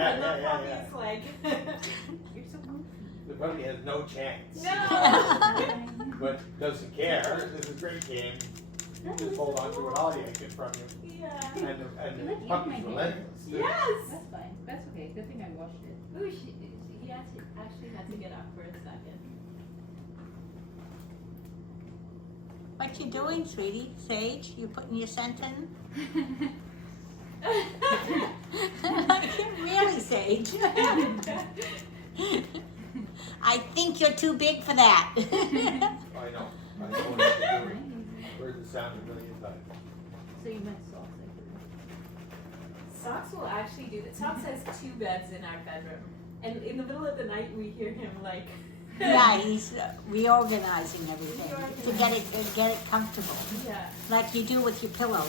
Yeah, and yeah, the yeah, puppy's like, You're so goofy. The puppy has no chance. no. But doesn't care. This is a great game. You just hold on to it all yanking from you. Yeah. And Look, the you puppy's my hand. relentless. Yes. That's fine. That's okay. Good thing I washed it. Ooh, he actually had to get up for a second. What you doing, sweetie? Sage, you putting your scent in? Really, Sage? I think you're too big for that. I know. I know what to do. I've heard the sound a million times. So you meant socks, Socks will actually do that. Socks has 2 beds in our bedroom, and in the middle of the night we hear him like. Yeah, he's reorganizing everything to get it comfortable, Yeah. like you do with your pillow.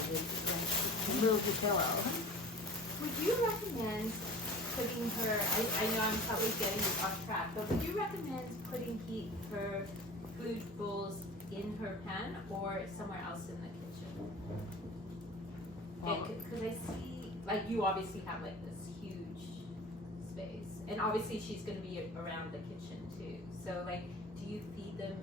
You move your pillow. Would you recommend putting her? I know I'm probably getting off track, but would you recommend putting her food bowls in her pan or somewhere else in the kitchen? Because I see, like, you obviously have like this huge space, and obviously she's going to be around the kitchen too. So, like, do you feed them?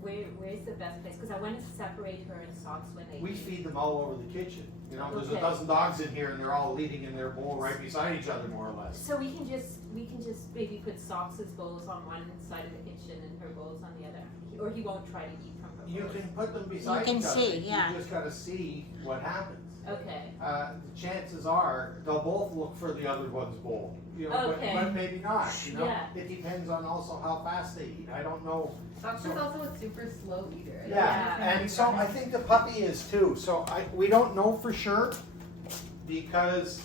Where's the best place? Because I want to separate her and Socks when they. We eat. feed them all over the kitchen. You know, there's Okay. a dozen dogs in here, and they're all eating in their bowl right beside each other, more or less. So we can just maybe put Socks' bowls on one side of the kitchen and her bowls on the other, or he won't try to eat from her You bowls. can put them beside can each other. see, yeah. You just got to see what happens. Okay. The chances are they'll both look for the other one's bowl. You know, Okay. but maybe not. You know, Yeah. it depends on also how fast they eat. I don't know. Socks is also a super slow eater. Yeah. And so I think the puppy is too. So we don't know for sure because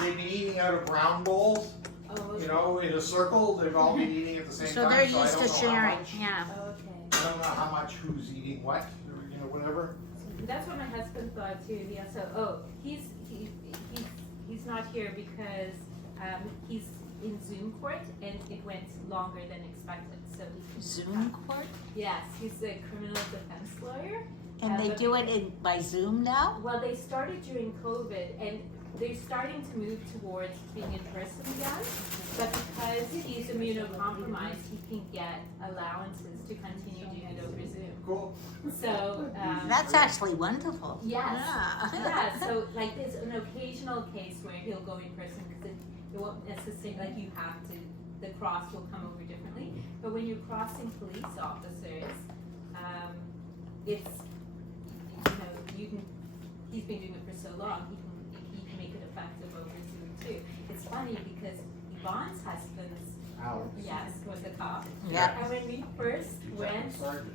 they've been eating out of round bowls. Oh, You know, in a circle, they've all been eating at the same So time. they're I used don't to know how sharing, much. yeah. okay. I don't know how much who's eating what, or, you know, whatever. That's what my husband thought too. He also, he's not here because he's in Zoom court and it went longer than expected. So he's Zoom court? Yes, he's a criminal defense lawyer. And they but do it by Zoom now? Well, they started during COVID, and they're starting to move towards being in person again. But because he's immunocompromised, he can get allowances to continue doing it over Zoom. Cool. So That's actually wonderful. yes, Yeah. yeah. So like, there's an occasional case where he'll go in person because it won't necessarily like you have to. The cross will come over differently. But when you're crossing police officers, it's he's been doing it for so long, he can make it effective over Zoom too. It's funny because Yvonne's husband's, Alex. yes, was a cop. Yeah. And when we first went, Detective Sergeant.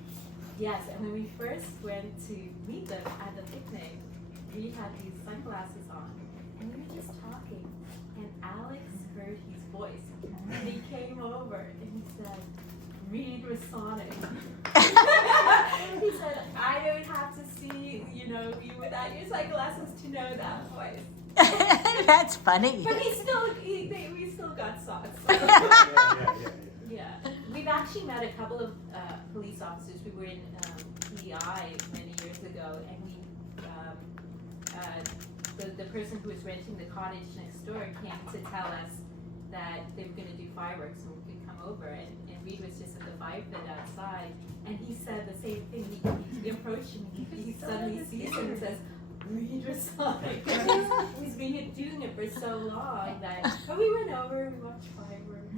yes, and when we first went to meet them at the picnic, we had these sunglasses on, and we were just talking, and Alex heard his voice, and he came over and he said, "Read Masonic." He said, "I don't have to see, you without your sunglasses to know that voice." That's funny. But we still got socks. Yeah. We've actually met a couple of police officers. We were in PEI many years ago, and the person who was renting the cottage next door came to tell us that they were going to do fireworks and we could come over. And Reed was just at the fire pit outside, and he said the same thing. He approached him, he suddenly sees him and says, "Reed Masonic." He's been doing it for so long that. But we went over, we watched fireworks.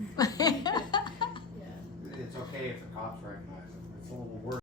Yeah. It's okay if the cops recognize it. It's a little worse.